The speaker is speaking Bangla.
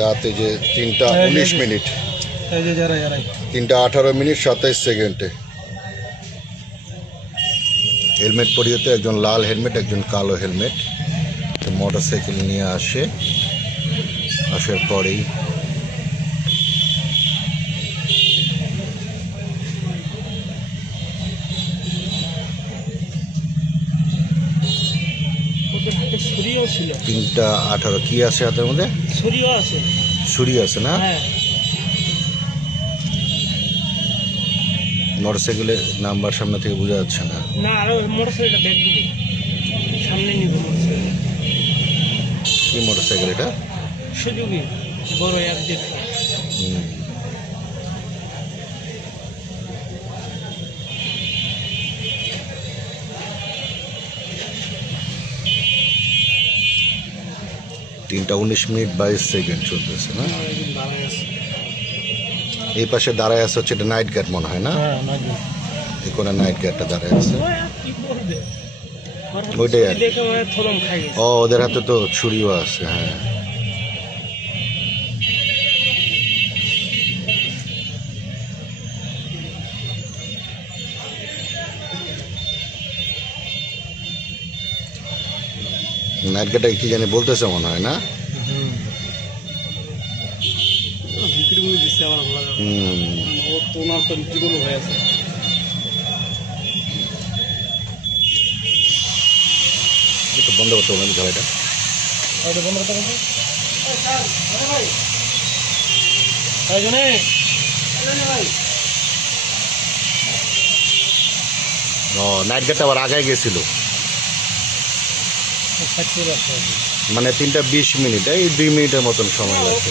রাতে যে 3টা 19 মিনিট, 3টা18 মিনিট 27 সেকেন্ডে। হেলমেট পরিয়ে তো একজন লাল হেলমেট, একজন কালো হেলমেট মোটর সাইকেল নিয়ে আসার পরেই ছিল 3টা18 কি আছে হাতের মধ্যে? ছুরি আছে না? মোটর সাইকেলের নাম্বার সামনে থেকে বোঝা যাচ্ছে না। আরো মোটর সাইকেলটা ব্যাগ দিবে সামনে নিব। কি মোটর সাইকেল এটা? সুজুকি বড় অ্যাপ দেখ। তিনটা 19 মিনিট 22 সেকেন্ড চলতেছে না? এই পাশে দাঁড়ায় আছে হচ্ছে এটা নাইট গার্ড মনে হয় না? এই কোন নাইট গার্ডটা দাঁড়ায় আছে, ওইটাই আর কি। ও ওদের হাতে তো ছুরিও আছে। হ্যাঁ, নাইট গার্ডটা কি জানি বলতেছে মনে হয় না? একটু বন্ধ করতে হবে গাড়িটা। ও নাইট গার্ডটা আবার আগে গেছিল, মানে 3টা 20 মিনিট, এই 2 মিনিটের মতন সময় লাগছে।